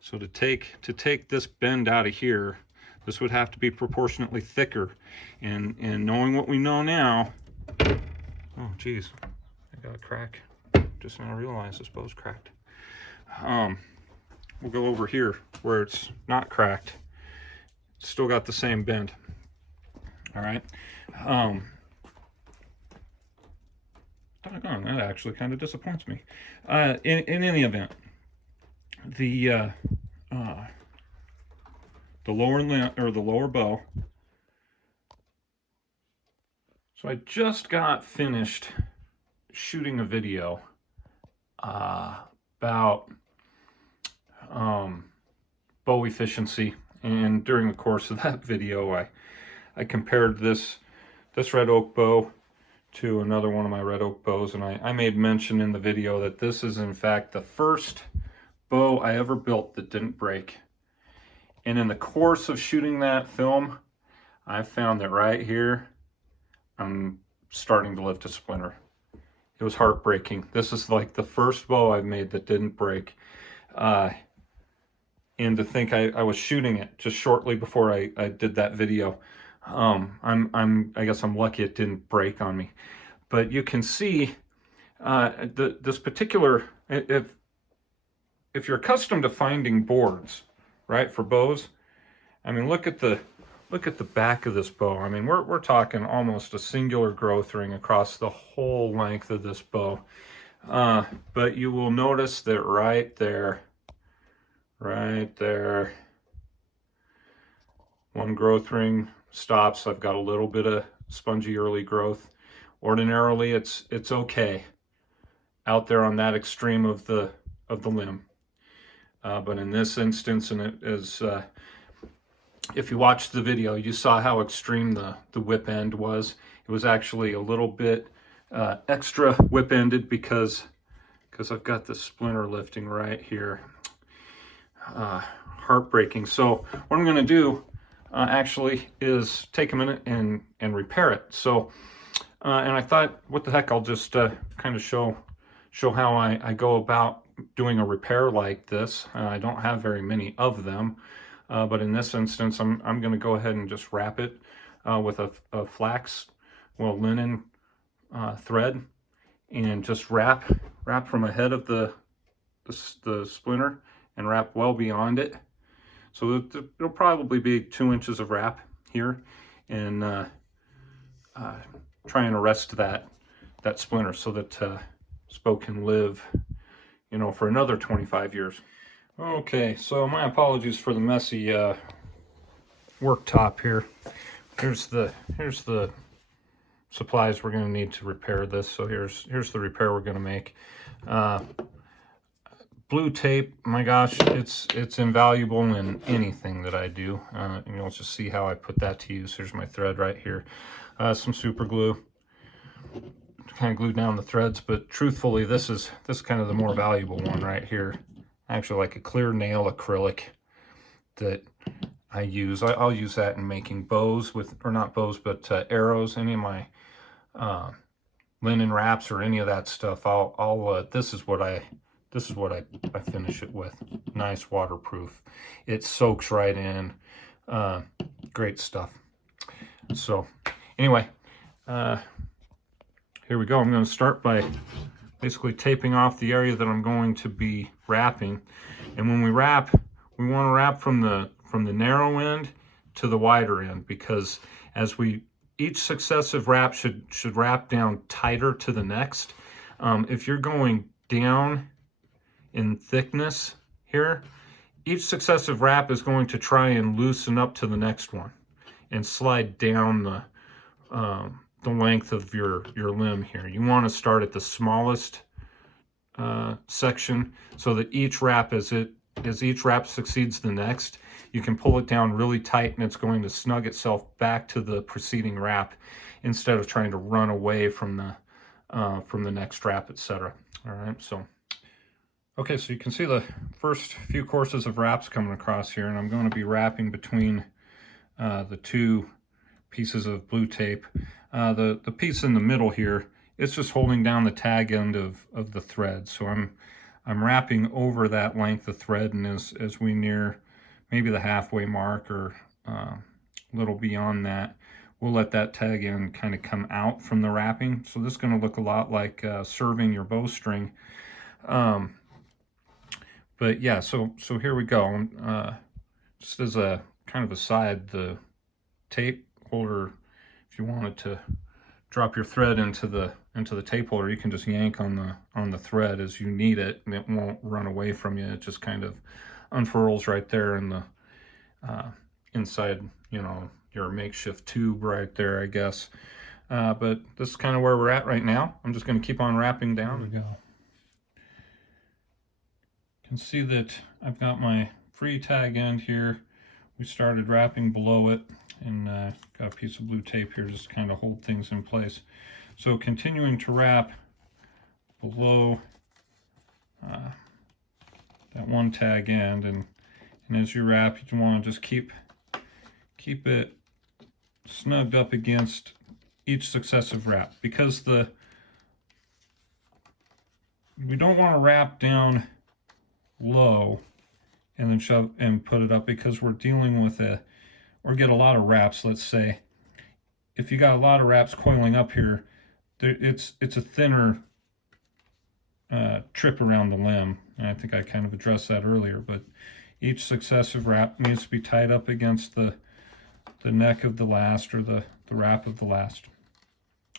So to take this bend out of here, this would have to be proportionately thicker. And knowing what we know now, oh geez, I got a crack. Just now realized this bow's cracked. We'll go over here where it's not cracked. Still got the same bend. All right. Doggone, that actually kind of disappoints me. In any event, the lower limb, or the lower bow. So I just got finished shooting a video about bow efficiency, and during the course of that video, I compared this red oak bow to another one of my red oak bows, and I made mention in the video that this is in fact the first bow I ever built that didn't break. And in the course of shooting that film, I found that right here, I'm starting to lift a splinter. It was heartbreaking. This is like the first bow I've made that didn't break. And to think I was shooting it just shortly before I did that video. I guess I'm lucky it didn't break on me. But you can see this particular, if you're accustomed to finding boards, right, for bows, I mean, look at the back of this bow. I mean, we're talking almost a singular growth ring across the whole length of this bow. But you will notice that right there, one growth ring stops. I've got a little bit of spongy early growth. Ordinarily, it's okay out there on that extreme of the limb. But in this instance, and it is, if you watched the video, you saw how extreme the whip end was. It was actually a little bit extra whip ended because I've got the splinter lifting right here. Heartbreaking. So what I'm going to do actually is take a minute and repair it. So and I thought, what the heck, I'll just kind of show how I go about doing a repair like this. I don't have very many of them, but in this instance, I'm going to go ahead and just wrap it with a flax, linen thread, and just wrap from ahead of the splinter and wrap well beyond it. So it'll probably be 2 inches of wrap here, and try and arrest that splinter so that this bow can live, for another 25 years. Okay, so my apologies for the messy worktop here. Here's the supplies we're going to need to repair this. So here's the repair we're going to make. Blue tape, my gosh, it's invaluable in anything that I do. You'll just see how I put that to use. Here's my thread right here. Some super glue to kind of glue down the threads, but truthfully, this is kind of the more valuable one right here. Actually, like a clear nail acrylic that I use. I'll use that in making bows or not bows, but arrows. Any of my linen wraps or any of that stuff. This is what I finish it with. Nice waterproof. It soaks right in. Great stuff. So anyway, here we go. I'm going to start by basically taping off the area that I'm going to be wrapping. And when we wrap, we want to wrap from the narrow end to the wider end, because each successive wrap should wrap down tighter to the next. If you're going down in thickness here, each successive wrap is going to try and loosen up to the next one and slide down the length of your limb here. You want to start at the smallest section so that each wrap, as each wrap succeeds the next, you can pull it down really tight and it's going to snug itself back to the preceding wrap instead of trying to run away from the next wrap, etc. All right, so okay, so you can see the first few courses of wraps coming across here, and I'm going to be wrapping between the two pieces of blue tape. The piece in the middle here, it's just holding down the tag end of the thread. So I'm I'm wrapping over that length of thread, and as we near maybe the halfway mark or a little beyond that, we'll let that tag end kind of come out from the wrapping. So this is going to look a lot like serving your bowstring. But yeah, so here we go. Just as a kind of aside, the tape holder, if you wanted to drop your thread into the tape holder, you can just yank on the thread as you need it, and it won't run away from you. It just kind of unfurls right there in the inside, you know, your makeshift tube right there, I guess. But this is kind of where we're at right now. I'm just going to keep on wrapping down. There we go. You can see that I've got my free tag end here. We started wrapping below it, and got a piece of blue tape here just to kind of hold things in place. So continuing to wrap below that one tag end, and as you wrap, you want to just keep it snugged up against each successive wrap, because we don't want to wrap down low and then shove and put it up, because we're dealing with or get a lot of wraps. Let's say if you got a lot of wraps coiling up here, it's a thinner trip around the limb, and I think I kind of addressed that earlier. But each successive wrap needs to be tied up against the neck of the last, or the wrap of the last.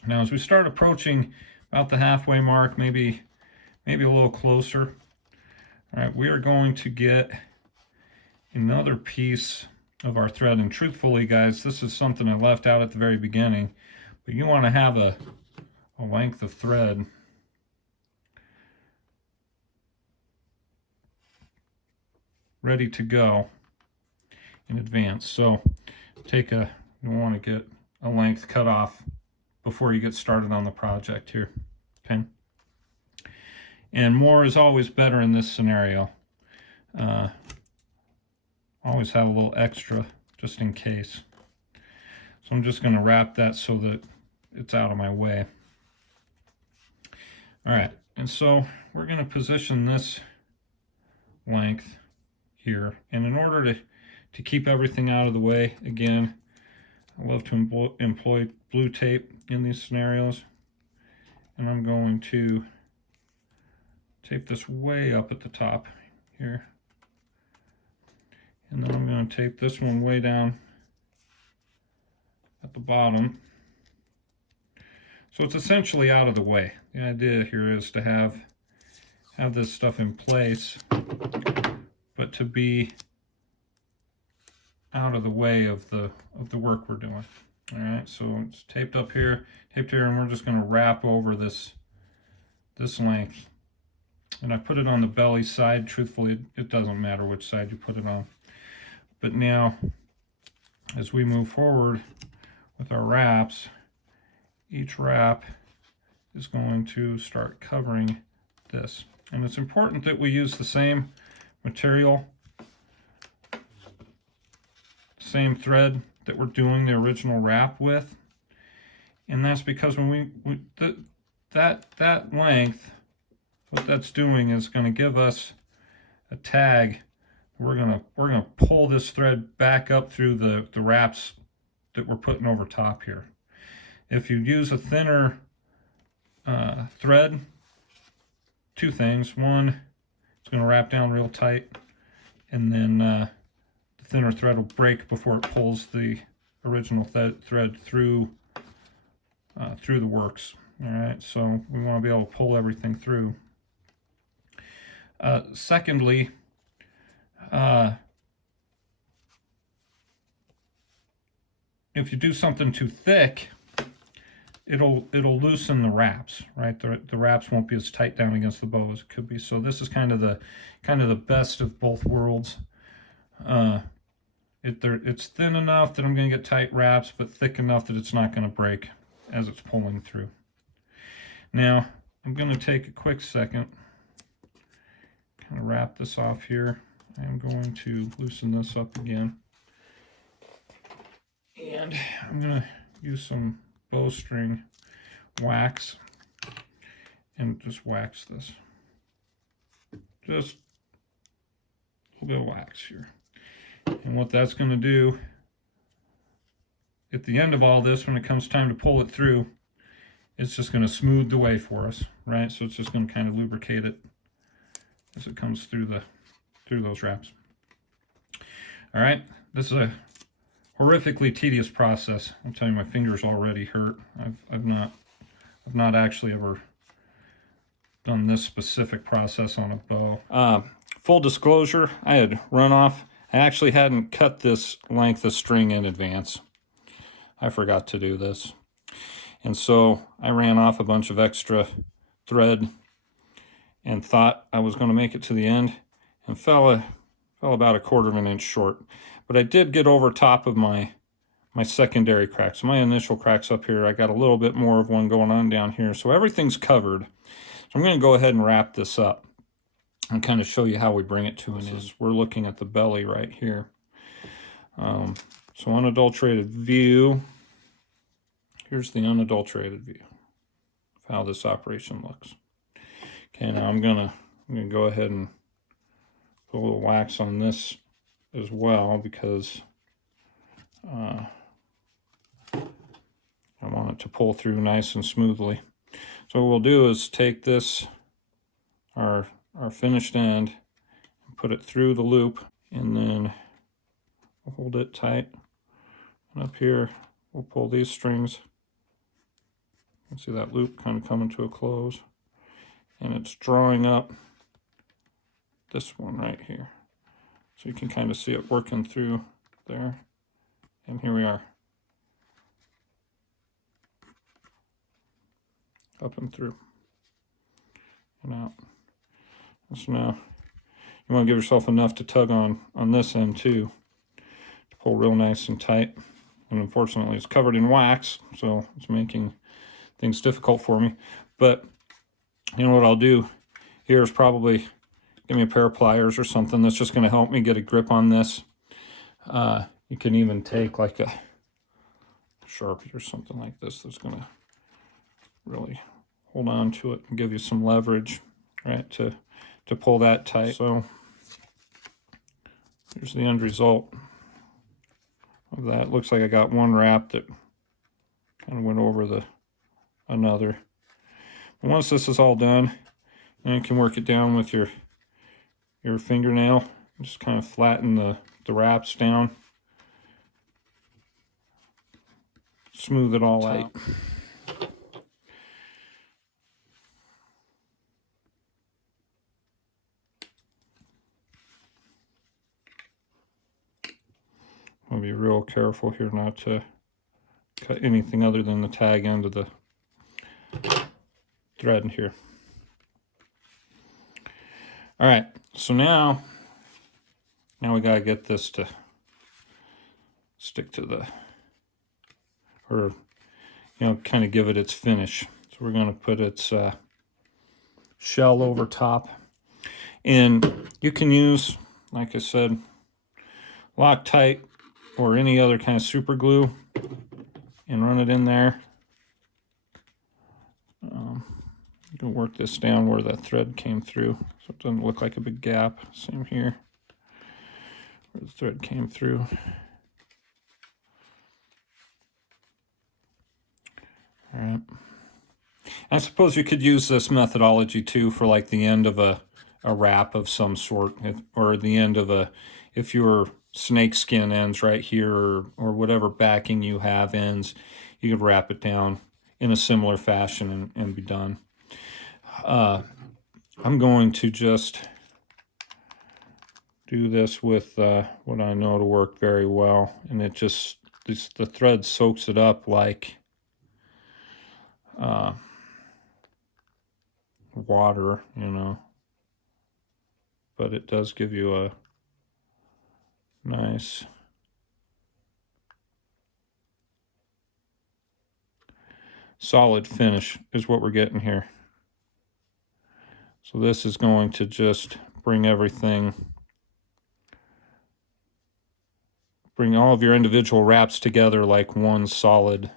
Now as we start approaching about the halfway mark, maybe a little closer, all right, we are going to get another piece of our thread. And truthfully, guys, this is something I left out at the very beginning, but you want to have a length of thread ready to go in advance. So you want to get a length cut off before you get started on the project here, okay? And more is always better in this scenario. Always have a little extra just in case. So I'm just going to wrap that so that it's out of my way. All right, and so we're going to position this length here, and in order to keep everything out of the way, again, I love to employ blue tape in these scenarios, and I'm going to tape this way up at the top here, and then I'm going to tape this one way down at the bottom. So it's essentially out of the way. The idea here is to have this stuff in place, but to be out of the way of the work we're doing. All right, so it's taped up here, and we're just going to wrap over this length. And I put it on the belly side. Truthfully, it doesn't matter which side you put it on. But now, as we move forward with our wraps, each wrap is going to start covering this. And it's important that we use the same material, same thread that we're doing the original wrap with. And that's because when that length, what that's doing is going to give us a tag. We're gonna pull this thread back up through the wraps that we're putting over top here. If you use a thinner thread, two things. One, it's going to wrap down real tight, and then the thinner thread will break before it pulls the original thread through the works. All right, so we want to be able to pull everything through. Secondly, if you do something too thick, it'll loosen the wraps, right? The wraps won't be as tight down against the bow as it could be. So this is kind of the best of both worlds. It's thin enough that I'm going to get tight wraps, but thick enough that it's not going to break as it's pulling through. Now I'm going to take a quick second, kind of wrap this off here. I'm going to loosen this up again, and I'm going to use some bowstring wax and just wax this. just a little bit of wax here. And what that's going to do at the end of all this, when it comes time to pull it through, it's just going to smooth the way for us, right? So it's just going to kind of lubricate it as it comes through those wraps. All right, this is a horrifically tedious process. I'm telling you, my fingers already hurt. I've not actually ever done this specific process on a bow. Full disclosure, I had run off. I actually hadn't cut this length of string in advance. I forgot to do this. And so I ran off a bunch of extra thread and thought I was going to make it to the end, and fell about 1/4 of an inch short. But I did get over top of my secondary crack. So my initial crack's up here. I got a little bit more of one going on down here. So everything's covered. So I'm going to go ahead and wrap this up and kind of show you how we bring it to an end. We're looking at the belly right here. So unadulterated view. Here's the unadulterated view of how this operation looks. Okay, now I'm gonna go ahead and put a little wax on this as well, because I want it to pull through nice and smoothly. So what we'll do is take this, our finished end, and put it through the loop, and then we'll hold it tight. And up here, we'll pull these strings. You can see that loop kind of coming to a close, and it's drawing up this one right here. So you can kind of see it working through there. And here we are. Up and through. And out. And so now you want to give yourself enough to tug on this end too, to pull real nice and tight. And unfortunately it's covered in wax, so it's making things difficult for me. But you know what I'll do here is probably give me a pair of pliers or something that's just going to help me get a grip on this. You can even take like a Sharpie or something like this that's going to really hold on to it and give you some leverage, right, to pull that tight. So here's the end result of that. Looks like I got one wrap that kind of went over another. And once this is all done, then you can work it down with your fingernail. Just kind of flatten the wraps down. Smooth it all out. I'll be real careful here not to cut anything other than the tag end of the thread in here. All right, so now we gotta get this to stick to the, or kind of give it its finish. So we're gonna put its shell over top, and you can use, like I said, Loctite or any other kind of super glue and run it in there. You can work this down where that thread came through so it doesn't look like a big gap. Same here, where the thread came through. All right. I suppose you could use this methodology too for like the end of a wrap of some sort, or the end of if your snake skin ends right here, or whatever backing you have ends, you could wrap it down in a similar fashion and be done. I'm going to just do this with what I know to work very well, and it just, the thread soaks it up like water, but it does give you a nice solid finish is what we're getting here. So this is going to just bring all of your individual wraps together like one solid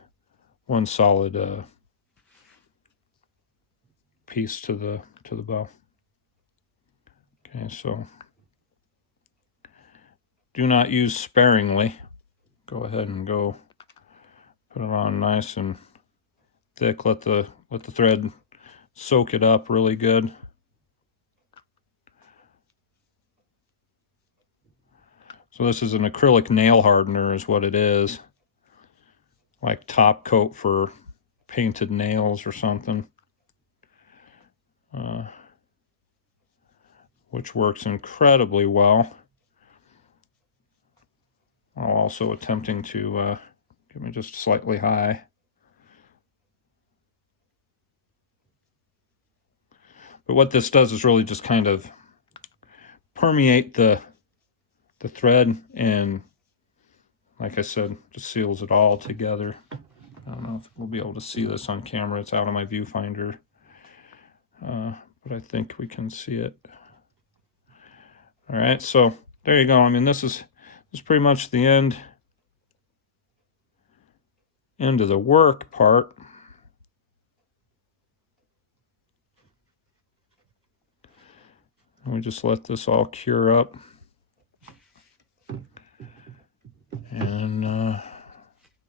piece to the bow. Okay, so do not use sparingly. Go ahead and go put it on nice and thick. Let the thread soak it up really good. So this is an acrylic nail hardener is what it is. Like top coat for painted nails or something. Which works incredibly well. While also attempting to get me just slightly high. But what this does is really just kind of permeate the thread, and like I said, just seals it all together. I don't know if we'll be able to see this on camera. It's out of my viewfinder, but I think we can see it. All right, so there you go. I mean, this is pretty much the end of the work part. And we just let this all cure up. And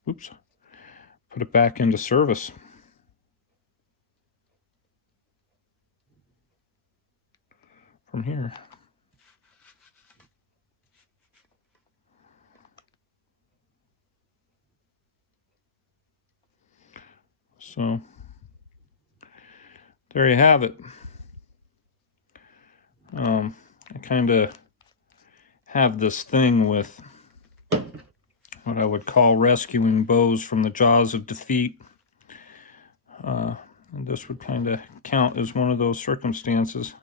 oops, put it back into service. From here. So there you have it. I kind of have this thing with what I would call rescuing bows from the jaws of defeat. And this would kind of count as one of those circumstances.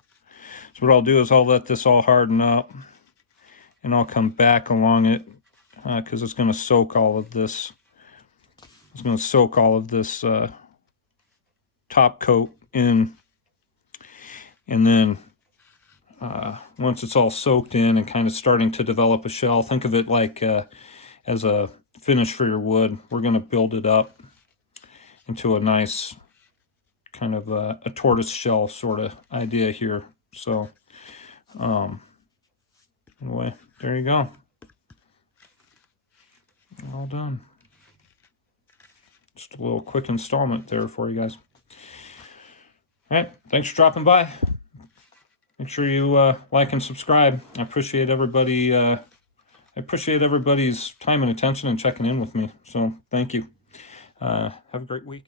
So what I'll do is I'll let this all harden up, and I'll come back along it because it's going to soak all of this. It's going to soak all of this top coat in, and then once it's all soaked in and kind of starting to develop a shell, think of it like as a finish for your wood. We're going to build it up into a nice kind of a tortoise shell sort of idea here. So anyway, there you go. All done. Just a little quick installment there for you guys. All right, thanks for dropping by. Make sure you like and subscribe. I appreciate everybody. I appreciate everybody's time and attention and checking in with me. So thank you. Have a great week.